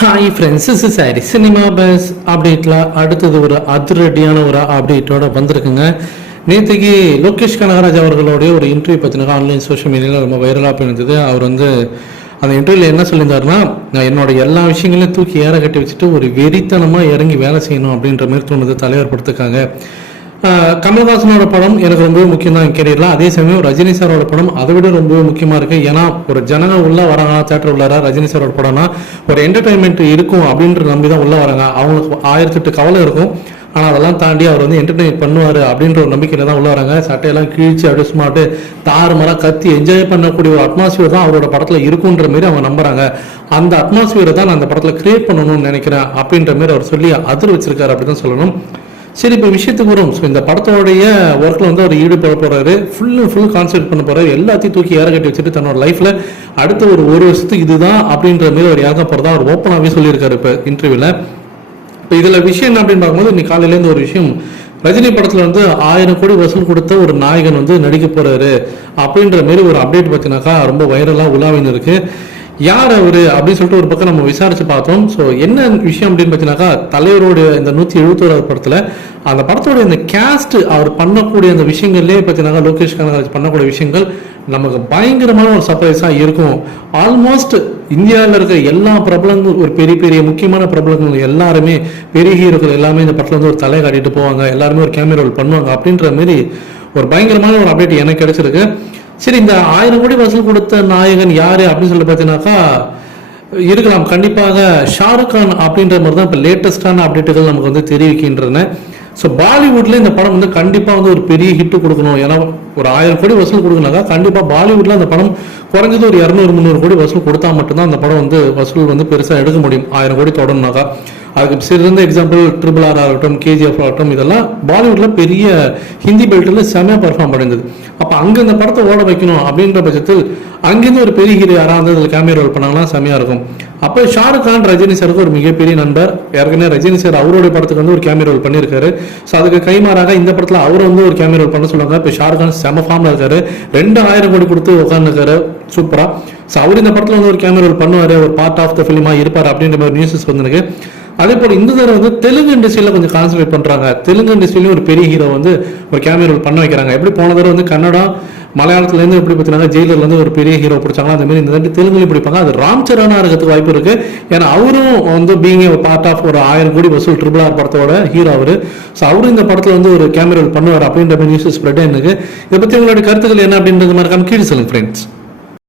Hi friends இஸ் சாரி cinema buzz அப்டேட்டில் அடுத்தது ஒரு அதிரடியான ஒரு அப்டேட்டோட வந்திருக்குங்க. நேற்றுக்கு லோகேஷ் கனகராஜ் அவர்களுடைய ஒரு இன்டர்வியூ பற்றின ஆன்லைன் சோஷியல் மீடியாவில் ரொம்ப வைரலாக போயிருந்தது. அவர் வந்து அந்த இன்டர்வியூவில் என்ன சொல்லியிருந்தாருன்னா நான் என்னோட எல்லா விஷயங்களையும் தூக்கி ஏற கட்டி வச்சுட்டு ஒரு வெறித்தனமாக இறங்கி வேலை செய்யணும் அப்படின்ற மாதிரி தோணுது தலைவர் படுத்துக்காங்க கமல்ஹாசனோட படம் எனக்கு ரொம்ப முக்கியம் தான் கேரியர்ல அதே சமயம் ரஜினி சாரோட படம் அதை விட ரொம்ப முக்கியமா இருக்கு. ஏன்னா ஒரு ஜனங்க உள்ள வராங்க தேட்டர் உள்ளார ரஜினி சாரோட படம்னா ஒரு என்டர்டைன்மெண்ட் இருக்கும் அப்படின்ற நம்பி தான் உள்ள வராங்க. அவங்களுக்கு ஆயிரத்தெட்டு கவலை இருக்கும். ஆனால் அதெல்லாம் தாண்டி அவர் வந்து என்டர்டைன் பண்ணுவார் அப்படின்ற ஒரு நம்பிக்கையில தான் உள்ள வராங்க. சட்டையெல்லாம் கிழிச்சு அப்படியே சும்மாட்டு தாறு மரம் கத்தி என்ஜாய் பண்ணக்கூடிய ஒரு அட்மாஸ்பியர் தான் அவரோட படத்தில் இருக்குன்ற மாரி அவங்க நம்புறாங்க. அந்த அட்மாஸ்பியரை தான் நான் அந்த படத்தில் கிரியேட் பண்ணணும்னு நினைக்கிறேன் அப்படின்ற மாதிரி அவர் சொல்லி அதிர் வச்சிருக்காரு அப்படி தான் சொல்லணும். சரி இப்போ விஷயத்துக்கு வரும். ஸோ இந்த படத்தோடைய ஒர்க்கில் வந்து அவர் ஈடுபட போகிறாரு ஃபுல் அண்ட் ஃபுல் கான்சென்ட்ரேட் பண்ண போறாரு. எல்லாத்தையும் தூக்கி ஏற கட்டி வச்சுட்டு தன்னோட லைஃப்ல அடுத்த ஒரு ஒரு வருஷத்துக்கு இதுதான் அப்படின்ற மாதிரி அவர் இறங்க போகிறதா அவர் ஓப்பனாகவே சொல்லியிருக்காரு இப்போ இன்டர்வியூவில் இப்போ இதில் விஷயம் என்ன அப்படின்னு பார்க்கும்போது இன்னைக்கு காலையிலேருந்து ஒரு விஷயம். ரஜினி படத்தில் வந்து ஆயிரம் கோடி வசூல் கொடுத்த ஒரு நாயகன் வந்து நடிக்க போகிறாரு அப்படின்ற மாரி ஒரு அப்டேட் பார்த்தினாக்கா ரொம்ப வைரலாக உலாவின்னு இருக்குது யார் அவர்? அப்படின்னு சொல்லிட்டு ஒரு பக்கம் நம்ம விசாரிச்சு பார்த்தோம். ஸோ என்ன விஷயம் அப்படின்னு பார்த்தீங்கன்னாக்கா தலைவருடைய இந்த நூற்றி எழுபத்தோராவது படத்தில் அந்த படத்தோட இந்த கேஸ்ட் அவர் பண்ணக்கூடிய அந்த விஷயங்கள்லேயே பார்த்தீங்கன்னா லோகேஷ் கனகராஜ் பண்ணக்கூடிய விஷயங்கள் நமக்கு பயங்கரமான ஒரு சர்ப்ரைஸாக இருக்கும். ஆல்மோஸ்ட் இந்தியாவில் இருக்க எல்லா பிரபலங்கள் ஒரு பெரிய பெரிய முக்கியமான பிரபலங்கள் எல்லாருமே பெரிய ஹீரோக்கள் எல்லாமே இந்த படத்தில் வந்து ஒரு தலை காட்டிட்டு போவாங்க. எல்லாருமே ஒரு கேமரா ரோல் பண்ணுவாங்க அப்படின்ற மாதிரி ஒரு பயங்கரமான ஒரு அப்டேட் எனக்கு கிடைச்சிருக்கு. சரி இந்த ஆயிரம் கோடி வசூல் கொடுத்த நாயகன் யாரு அப்படின்னு சொல்லி பார்த்தீங்கன்னாக்கா இருக்கலாம். கண்டிப்பாக ஷாருக் கான் அப்படின்ற மாதிரி தான் இப்போ லேட்டஸ்டான அப்டேட்டுகள் நமக்கு வந்து தெரிவிக்கின்றன. ஸோ பாலிவுட்ல இந்த படம் வந்து கண்டிப்பாக வந்து ஒரு பெரிய ஹிட் கொடுக்கணும். ஏன்னா ஒரு ஆயிரம் கோடி வசூல் கொடுக்கணும்னாக்கா கண்டிப்பாக பாலிவுட்ல அந்த படம் குறைஞ்சது ஒரு இரநூறு முந்நூறு கோடி வசூல் கொடுத்தா மட்டும்தான் அந்த படம் வந்து வசூல் வந்து பெருசாக எடுக்க முடியும். ஆயிரம் கோடி தொடரணும்னாக்கா அதுக்கு சிறந்த எக்ஸாம்பிள் ட்ரிபிள் ஆர் ஆகட்டும் கேஜிஎஃப் ஆகட்டும் இதெல்லாம் பாலிவுட்டில் பெரிய ஹிந்தி பெல்ட்டில் செமையாக பர்ஃபார்ம் பண்ணிருந்தது. அப்போ அங்கே இந்த படத்தை ஓட வைக்கணும் அப்படின்ற பட்சத்தில் அங்கேருந்து ஒரு பெரிய ஹீரோ யாராவது அதில் கேமியோ ரோல் பண்ணாங்கன்னா செமையாக இருக்கும். அப்போ ஷாருக் கான் ரஜினி சாருக்கு ஒரு மிகப்பெரிய நண்பர். ஏற்கனவே ரஜினி சார் அவருடைய படத்துக்கு வந்து ஒரு கேமரா ரோல் பண்ணியிருக்காரு ஸோ அதுக்கு கைமாறாக இந்த படத்தில் அவர் வந்து ஒரு கேமியோ ரோல் பண்ண சொல்லுவாங்க இப்போ ஷாருக் கான் செம ஃபார்மில் இருக்காரு. ரெண்டு ஆயிரம் கோடி கொடுத்து உட்காந்துருக்காரு சூப்பராக ஸோ அவர் இந்த படத்தில் வந்து ஒரு கேமியோ ரோல் பண்ணுவார். ஒரு பார்ட் ஆஃப் த ஃபிலிமா இருப்பார் அப்படின்ற மாதிரி நியூஸஸ் வந்துருக்கு அதே போல் இந்த தடவை வந்து தெலுங்கு இண்டஸ்ட்ரியில் கொஞ்சம் கான்சன்ட்ரேட் பண்ணுறாங்க தெலுங்கு இண்டஸ்ட்ரியிலும் ஒரு பெரிய ஹீரோ வந்து ஒரு கேமியோ ரோல் பண்ண வைக்கிறாங்க. எப்படி போன தடவை வந்து கன்னடா மலையாளத்துலேருந்து எப்படி பார்த்தீங்கன்னா ஜெயிலர்லேருந்து ஒரு பெரிய ஹீரோ பிடிச்சாங்களோ அந்த மாதிரி இந்த தாண்டி தெலுங்குல பிடிப்பாங்க அது ராம் சரணாக இருக்கிறதுக்கு வாய்ப்பு இருக்குது ஏன்னா அவரும் வந்து பீங் பார்ட் ஆஃப் ஒரு ஆயிரம் கோடி வசூல் ட்ரிபிள் ஆர் படத்தோட ஹீரோ அவர். ஸோ அவரும் இந்த படத்தில் வந்து ஒரு கேமரா ரோல் பண்ணுவார் அப்படின்ற மாதிரி நியூஸ் ஸ்ப்ரெட் எனக்கு. இதை பற்றி உங்களுடைய கருத்துக்கள் என்ன அப்படின்றது மாதிரி கீழே சொல்லுங்கள் ஃப்ரெண்ட்ஸ்